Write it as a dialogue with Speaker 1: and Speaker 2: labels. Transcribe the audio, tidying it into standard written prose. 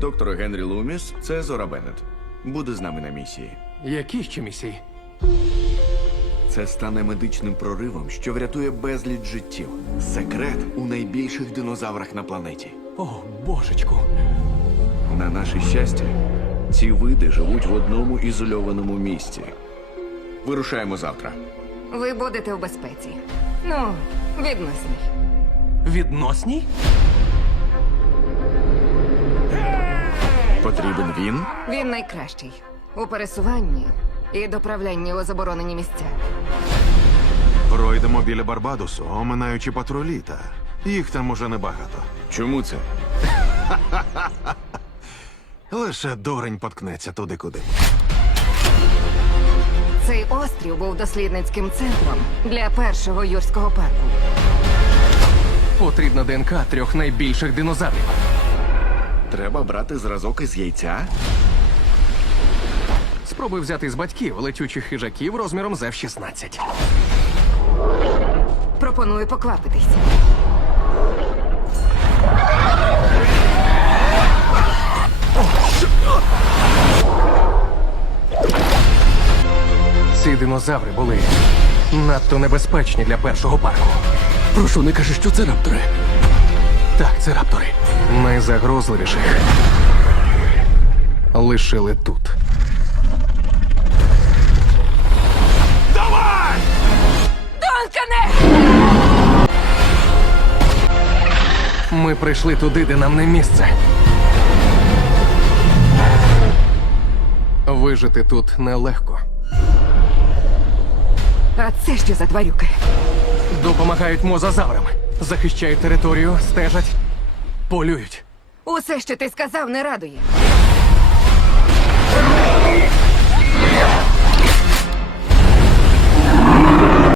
Speaker 1: Доктор Генрі Луміс, це Зора Беннет. Буде з нами на місії.
Speaker 2: Які ще місії?
Speaker 1: Це стане медичним проривом, що врятує безліч життів. Секрет у найбільших динозаврах на планеті.
Speaker 2: О, божечку.
Speaker 1: На наше щастя, ці види живуть в одному ізольованому місці. Вирушаємо завтра.
Speaker 3: Ви будете у безпеці. Ну, відносній.
Speaker 2: Відносній?
Speaker 1: Потрібен він?
Speaker 3: Він найкращий у пересуванні і доправлянні у заборонені місця.
Speaker 4: Пройдемо біля Барбадосу, оминаючи патрулі, та їх там уже небагато.
Speaker 1: Чому це?
Speaker 4: Лише дурень поткнеться туди, куди.
Speaker 3: Цей острів був дослідницьким центром для першого юрського парку.
Speaker 2: Потрібна ДНК 3 найбільших динозаврів.
Speaker 1: Треба брати зразок із яйця?
Speaker 2: Спробуй взяти з батьків летючих хижаків розміром з F-16.
Speaker 3: Пропоную поквапитись.
Speaker 2: Ці динозаври були надто небезпечні для першого парку.
Speaker 5: Прошу, не кажи, що це раптори.
Speaker 2: Так, це раптори. Найзагрозливіших лишили тут.
Speaker 3: Донкане!
Speaker 2: Ми прийшли туди, де нам не місце. Вижити тут нелегко.
Speaker 3: А це що за тварюки?
Speaker 2: Допомагають мозазаврам. Захищають територію, стежать, полюють.
Speaker 3: Усе, що ти сказав, не радує.